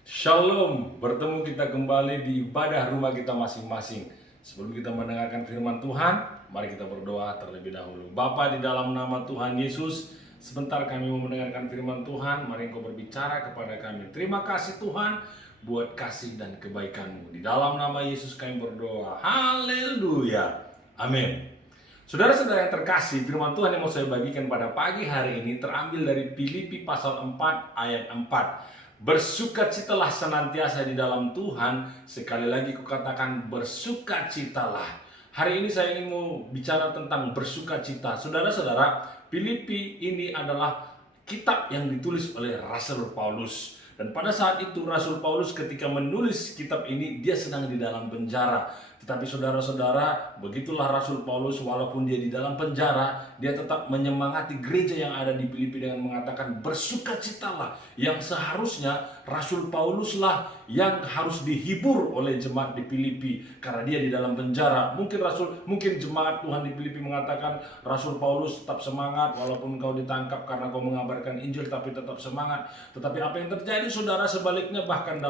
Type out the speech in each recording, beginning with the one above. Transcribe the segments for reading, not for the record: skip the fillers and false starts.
Shalom, bertemu kita kembali di ibadah rumah kita masing-masing. Sebelum kita mendengarkan firman Tuhan, mari kita berdoa terlebih dahulu. Bapa, di dalam nama Tuhan Yesus, sebentar kami mau mendengarkan firman Tuhan, mari Engkau berbicara kepada kami. Terima kasih Tuhan buat kasih dan kebaikan-Mu. Di dalam nama Yesus kami berdoa. Haleluya. Amin. Saudara-saudara yang terkasih, firman Tuhan yang mau saya bagikan pada pagi hari ini terambil dari Filipi pasal 4 ayat 4. Bersukacitalah senantiasa di dalam Tuhan. Sekali lagi kukatakan bersukacitalah. Hari ini saya ingin mau bicara tentang bersukacita. Saudara-saudara, Filipi ini adalah kitab yang ditulis oleh Rasul Paulus. Dan pada saat itu Rasul Paulus ketika menulis kitab ini dia sedang di dalam penjara. Tetapi saudara-saudara, begitulah Rasul Paulus walaupun dia di dalam penjara, dia tetap menyemangati gereja yang ada di Filipi dengan mengatakan bersukacitalah. Yang seharusnya Rasul Pauluslah yang harus dihibur oleh jemaat di Filipi karena dia di dalam penjara. Mungkin jemaat Tuhan di Filipi mengatakan Rasul Paulus tetap semangat walaupun kau ditangkap karena kau mengabarkan Injil, tapi tetap semangat. Tetapi apa yang terjadi saudara, sebaliknya bahkan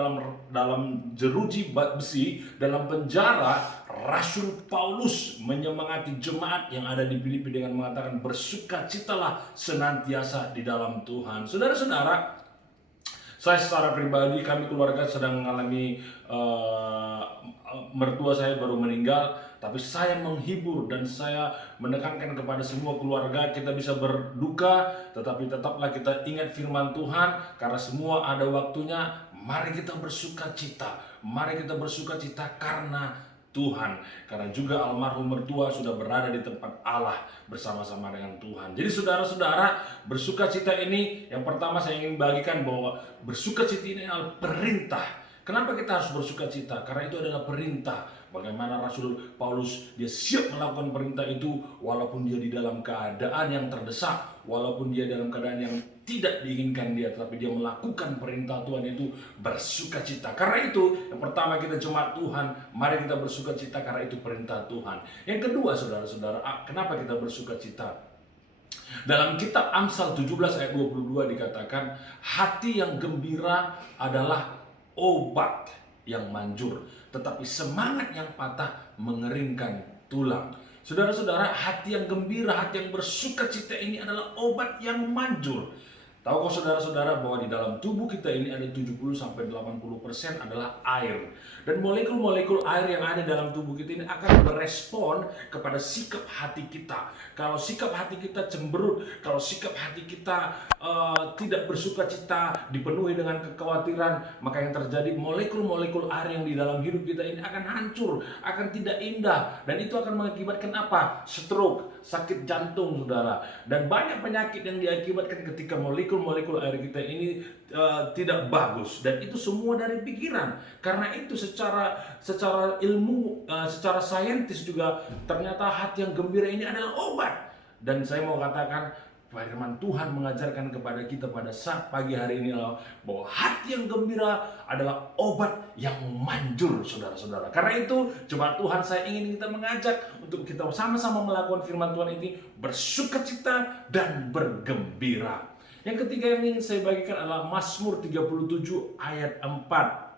dalam jeruji besi dalam penjara, Rasul Paulus menyemangati jemaat yang ada di Filipi dengan mengatakan bersukacitalah senantiasa di dalam Tuhan. Saudara-saudara, saya secara pribadi, kami keluarga sedang mengalami mertua saya baru meninggal, tapi saya menghibur dan saya menekankan kepada semua keluarga kita bisa berduka, tetapi tetaplah kita ingat firman Tuhan karena semua ada waktunya. Mari kita bersukacita, mari kita bersukacita karena Tuhan, karena juga almarhum mertua sudah berada di tempat Allah bersama-sama dengan Tuhan. Jadi saudara-saudara, bersukacita ini yang pertama saya ingin bagikan bahwa bersukacita ini adalah perintah. Kenapa kita harus bersukacita? Karena itu adalah perintah. Bagaimana Rasul Paulus dia siap melakukan perintah itu walaupun dia di dalam keadaan yang terdesak, walaupun dia dalam keadaan yang tidak diinginkan dia, tetapi dia melakukan perintah Tuhan itu bersukacita. Karena itu yang pertama, kita jemaat Tuhan, mari kita bersukacita karena itu perintah Tuhan. Yang kedua saudara-saudara, kenapa kita bersukacita? Dalam kitab Amsal 17 ayat 22 dikatakan, hati yang gembira adalah obat yang manjur, tetapi semangat yang patah mengeringkan tulang. Saudara-saudara, hati yang gembira, hati yang bersukacita ini adalah obat yang manjur. Tahukah saudara-saudara bahwa di dalam tubuh kita ini ada 70-80% adalah air. Dan molekul-molekul air yang ada dalam tubuh kita ini akan berespon kepada sikap hati kita. Kalau sikap hati kita cemberut, kalau sikap hati kita tidak bersukacita, dipenuhi dengan kekhawatiran, maka yang terjadi molekul-molekul air yang di dalam hidup kita ini akan hancur, akan tidak indah. Dan itu akan mengakibatkan apa? Stroke, sakit jantung saudara. Dan banyak penyakit yang diakibatkan ketika molekul-molekul air kita ini tidak bagus, dan itu semua dari pikiran. Karena itu secara ilmu, secara saintis juga ternyata hati yang gembira ini adalah obat. Dan saya mau katakan firman Tuhan mengajarkan kepada kita pada saat pagi hari ini bahwa hati yang gembira adalah obat yang manjur saudara-saudara. Karena itu jemaat Tuhan, saya ingin kita mengajak untuk kita sama-sama melakukan firman Tuhan ini bersukacita dan bergembira. Yang ketiga yang ingin saya bagikan adalah Mazmur 37 ayat 4.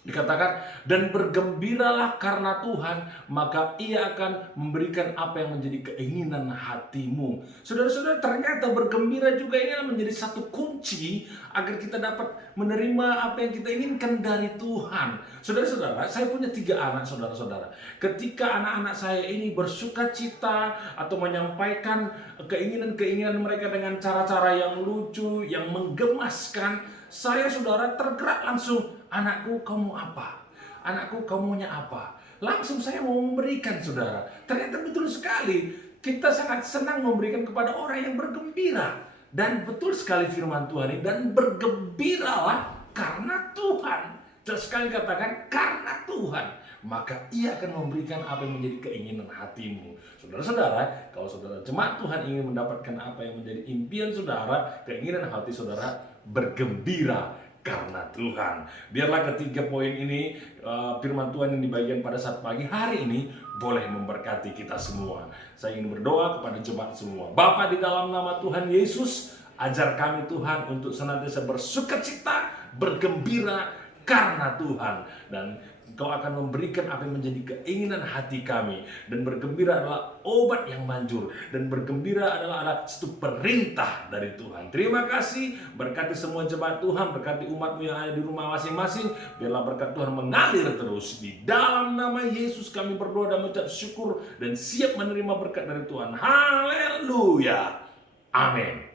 Dikatakan, dan bergembiralah karena Tuhan, maka ia akan memberikan apa yang menjadi keinginan hatimu. Saudara-saudara, ternyata bergembira juga ini menjadi satu kunci agar kita dapat menerima apa yang kita inginkan dari Tuhan. Saudara-saudara, saya punya 3 anak saudara-saudara. Ketika anak-anak saya ini bersukacita atau menyampaikan keinginan-keinginan mereka dengan cara-cara yang lucu, yang menggemaskan, saya saudara tergerak langsung. Anakku, kamu apa? Anakku, kamu maunya apa? Langsung saya mau memberikan saudara. Ternyata betul sekali, kita sangat senang memberikan kepada orang yang bergembira. Dan betul sekali firman Tuhan ini, dan bergembiralah karena Tuhan. Terus sekali katakan, karena Tuhan, maka ia akan memberikan apa yang menjadi keinginan hatimu. Saudara-saudara, kalau saudara jemaat Tuhan ingin mendapatkan apa yang menjadi impian saudara, keinginan hati saudara, bergembira karena Tuhan. Biarlah ketiga poin ini, firman Tuhan yang dibagikan pada saat pagi hari ini boleh memberkati kita semua. Saya ingin berdoa kepada jemaat semua. Bapa, di dalam nama Tuhan Yesus, ajar kami Tuhan untuk senantiasa bersukacita bergembira karena Tuhan. Dan Engkau akan memberikan apa yang menjadi keinginan hati kami. Dan bergembira adalah obat yang manjur. Dan bergembira adalah ada satu perintah dari Tuhan. Terima kasih. Berkati semua jemaat Tuhan. Berkati umatmu yang ada di rumah masing-masing. Biarlah berkat Tuhan mengalir terus. Di dalam nama Yesus kami berdoa dan mengucap syukur. Dan siap menerima berkat dari Tuhan. Haleluya. Amin.